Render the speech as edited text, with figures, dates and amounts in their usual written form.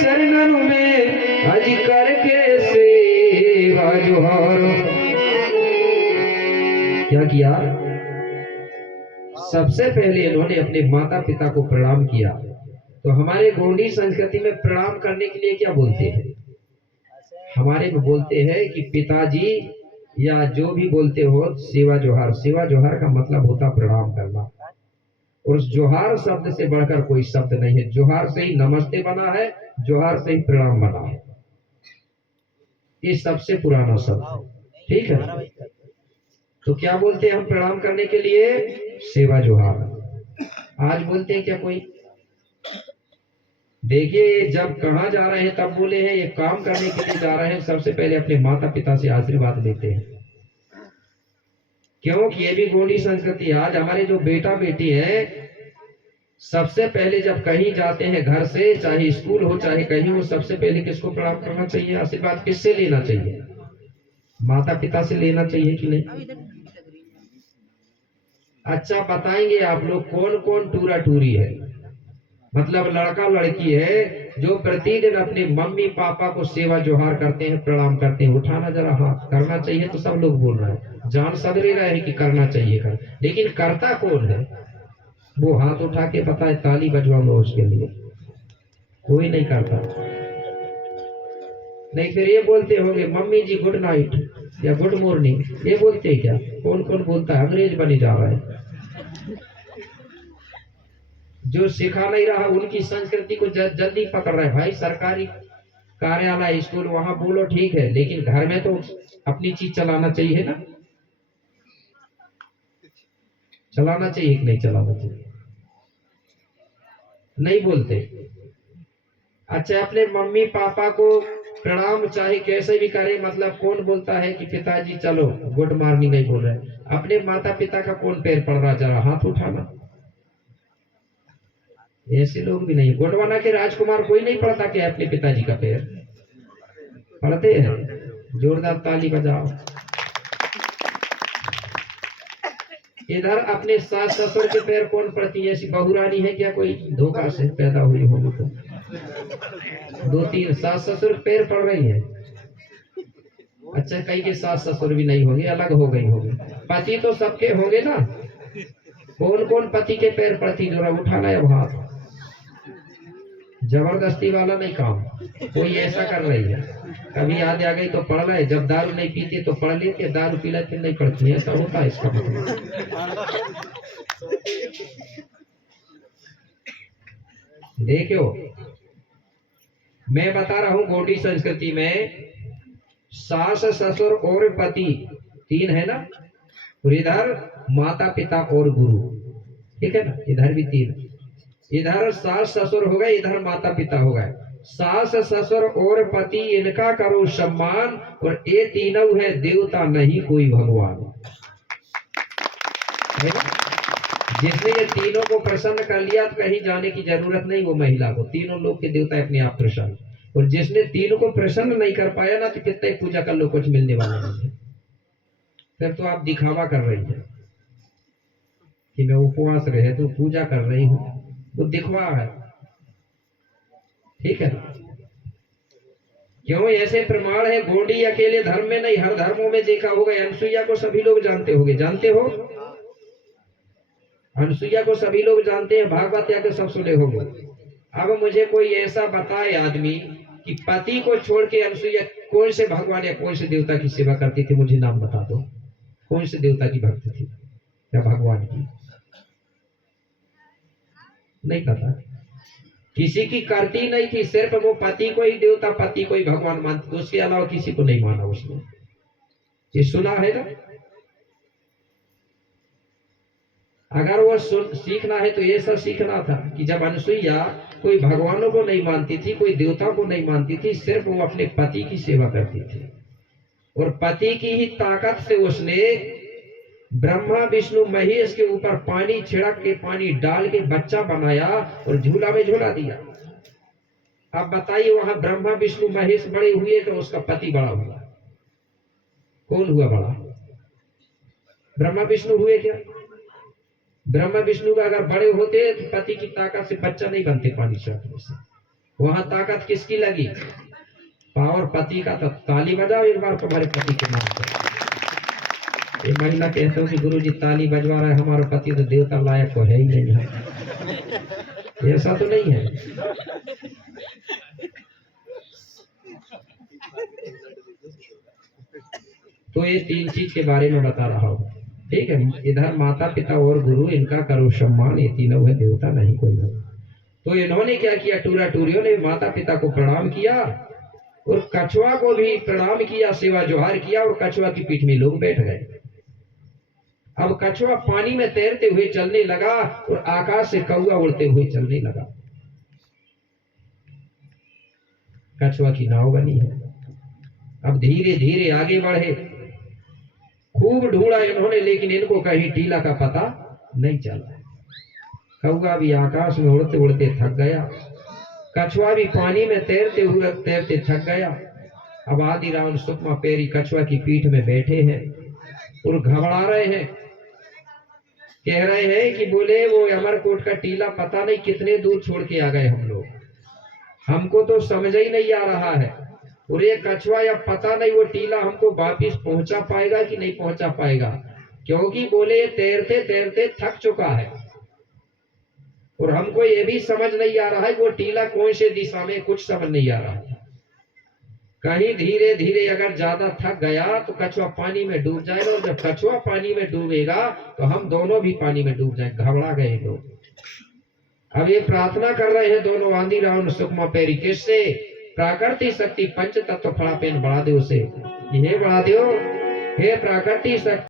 चरणों में अज करके सेवा जोहार। क्या किया? सबसे पहले इन्होंने अपने माता पिता को प्रणाम किया। तो हमारे गौड़ी संस्कृति में प्रणाम करने के लिए क्या बोलते हैं? हमारे में बोलते हैं कि पिताजी या जो भी बोलते हो सेवा जोहार। सेवा जोहार का मतलब होता प्रणाम करना। और जोहार शब्द से बढ़कर कोई शब्द नहीं है। जोहार से ही नमस्ते बना है, जोहार से ही प्रणाम बना है। ये सबसे पुराना शब्द है, ठीक है। तो क्या बोलते हैं हम प्रणाम करने के लिए? सेवा जोहार। आज बोलते हैं क्या कोई? देखिए, जब कहाँ जा रहे हैं तब बोले हैं, ये काम करने के लिए जा रहे हैं, सबसे पहले अपने माता पिता से आशीर्वाद लेते हैं। क्योंकि ये भी गौड़ी संस्कृति। आज हमारे जो बेटा बेटी है, सबसे पहले जब कहीं जाते हैं घर से, चाहे स्कूल हो चाहे कहीं हो, सबसे पहले किसको प्रणाम करना चाहिए? आशीर्वाद किससे लेना चाहिए? माता पिता से लेना चाहिए कि नहीं? अच्छा, बताएंगे आप लोग कौन कौन टूरा टूरी है? मतलब लड़का लड़की है जो प्रतिदिन अपने मम्मी पापा को सेवा जोहार करते हैं, प्रणाम करते हैं। उठाना जरा हाथ। करना चाहिए तो सब लोग बोल रहे हैं, जान सदरे रहे हैं कि करना चाहिए कर, लेकिन करता कौन है? वो हाथ उठा के बताए, ताली बजवाओ उसके लिए। कोई नहीं करता। नहीं, फिर ये बोलते होंगे मम्मी जी गुड नाइट या गुड मॉर्निंग, ये बोलते हैं क्या? कौन कौन बोलता है? अंग्रेज बने जा रहा है। जो सिखा नहीं रहा उनकी संस्कृति को जल्दी पकड़ रहा है। भाई, सरकारी कार्यालय स्कूल वहां बोलो ठीक है, लेकिन घर में तो अपनी चीज चलाना चाहिए ना। चलाना चाहिए कि नहीं चलाना चाहिए? नहीं बोलते। अच्छा, अपने मम्मी पापा को प्रणाम चाहे कैसे भी करे, मतलब कौन बोलता है कि पिताजी चलो गुड मॉर्निंग? नहीं बोल रहे। अपने माता पिता का कौन पैर पड़ रहा? जरा हाथ उठाना। ऐसे लोग भी नहीं। गोंडवाना के राजकुमार कोई नहीं पढ़ता क्या अपने पिताजी का पैर? पढ़ते हैं। जोरदार ताली बजाओ। इधर अपने सास ससुर के पैर कौन पड़ती है? ऐसी बहुरानी है क्या कोई? धोखा से पैदा हुई होगी तो दो तीन सास ससुर पैर पड़ रही है। अच्छा, कई के सास ससुर भी नहीं होंगे, अलग हो गई होगी। पति तो सबके होंगे ना। कौन कौन पति के पैर पड़ती? जरा उठाना है हाथ। जबरदस्ती वाला नहीं काम। कोई ऐसा कर रही है, कभी याद आ गई तो पढ़ रहे, जब दारू नहीं पीते तो पढ़ लेते, दारू पी लेते नहीं पढ़ती। ऐसा होता है इसका मतलब। देखो, मैं बता रहा हूं गौड़ी संस्कृति में सास ससुर और पति तीन है ना। और इधर माता पिता और गुरु, ठीक है ना। इधर भी तीन। इधर सास ससुर हो गए, इधर माता पिता हो गए। सास ससुर और पति इनका करो सम्मान, और ये तीनों है देवता नहीं कोई भगवान। जिसने ये तीनों को प्रसन्न कर लिया तो कहीं जाने की जरूरत नहीं वो महिला को। तीनों लोग के देवता अपने आप प्रसन्न। और जिसने तीनों को प्रसन्न नहीं कर पाया ना, तो कितने पूजा कर लो, कुछ मिलने वाला नहीं है। फिर तो आप दिखावा कर रही है कि मैं उपवास रहे तो पूजा कर रही हूँ, वो दिखवा है, ठीक है। क्यों? ऐसे प्रमाण है। गौड़ी अकेले धर्म में नहीं, हर धर्मों में देखा होगा। अनसुईया को सभी लोग जानते होंगे, जानते हो? अनसुईया को सभी लोग जानते हैं, भागवत या के सब सुने होंगे। अब मुझे कोई ऐसा बताए आदमी कि पति को छोड़ के अनसुईया कौन से भगवान या कौन से देवता की सेवा करती थी? मुझे नाम बता दो। कौन से देवता की भक्त थी या भगवान की? नहीं पता। किसी की करती नहीं थी, सिर्फ वो पति को ही देवता, पति को ही भगवान मानती, तो उसके अलावा किसी को नहीं माना उसने। ये सुना है ना। अगर वो सीखना है तो ऐसा सीखना था कि जब अनसुईया कोई भगवानों को नहीं मानती थी, कोई देवता को नहीं मानती थी, सिर्फ वो अपने पति की सेवा करती थी। और पति की ही ताकत से उसने ब्रह्मा विष्णु महेश के ऊपर पानी छिड़क के, पानी डाल के बच्चा बनाया और झूला में झूला दिया। अब बताइए, वहां ब्रह्मा विष्णु महेश बड़े हुए तो उसका पति बड़ा हुआ? कौन हुआ बड़ा? ब्रह्मा विष्णु हुए क्या? ब्रह्मा विष्णु का अगर बड़े होते तो पति की ताकत से बच्चा नहीं बनते पानी छिड़कने से। वहां ताकत किसकी लगी? पावर पति का। तो ताली बजाओ एक बार तुम्हारे पति के नाम पर। ये महिला कहते हो कि गुरु जी ताली बजवा रहा है, हमारा पति तो देवता लायक तो है ही नहीं है। ऐसा तो नहीं है। तो ये 3 चीज के बारे में बता रहा हूँ, ठीक है। इधर माता पिता और गुरु, इनका करो सम्मान, ये तीनों है, देवता नहीं कोई है। तो इन्होंने क्या किया? टूरा टूरियों ने माता पिता को प्रणाम किया और कछुआ को भी प्रणाम किया, सेवा जोहार किया, और कछुआ की पीठ में लोग बैठ गए। अब कछुआ पानी में तैरते हुए चलने लगा और आकाश से कौआ उड़ते हुए चलने लगा। कछुआ की नाव बनी है। अब धीरे धीरे आगे बढ़े, खूब ढूंढा इन्होंने, लेकिन इनको कहीं टीला का पता नहीं चला। कौआ भी आकाश में उड़ते उड़ते थक गया, कछुआ भी पानी में तैरते हुए तैरते थक गया। अब आदि रावण सुकमा पैरी कछुआ की पीठ में बैठे हैं और घबरा रहे हैं। कह रहे हैं कि बोले वो अमरकोट का टीला पता नहीं कितने दूर छोड़ के आ गए हम लोग, हमको तो समझ ही नहीं आ रहा है। और ये कछुआ या पता नहीं वो टीला हमको वापिस पहुंचा पाएगा कि नहीं पहुंचा पाएगा, क्योंकि बोले तैरते तैरते थक चुका है। और हमको ये भी समझ नहीं आ रहा है वो टीला कौन से दिशा में, कुछ समझ नहीं आ रहा है। कहीं धीरे धीरे अगर ज्यादा थक गया तो कछुआ पानी में डूब जाएगा, और जब कछुआ पानी में डूबेगा तो हम दोनों भी पानी में डूब जाएंगे। घबरा गए लोग। अब ये प्रार्थना कर रहे हैं दोनों, आंधी रावण सुकमा पैरी, किससे? प्राकृतिक शक्ति पंच तत्व फड़ा पेन बढ़ा दे उसे, ये बढ़ा दो हे प्राकृतिक शक्ति।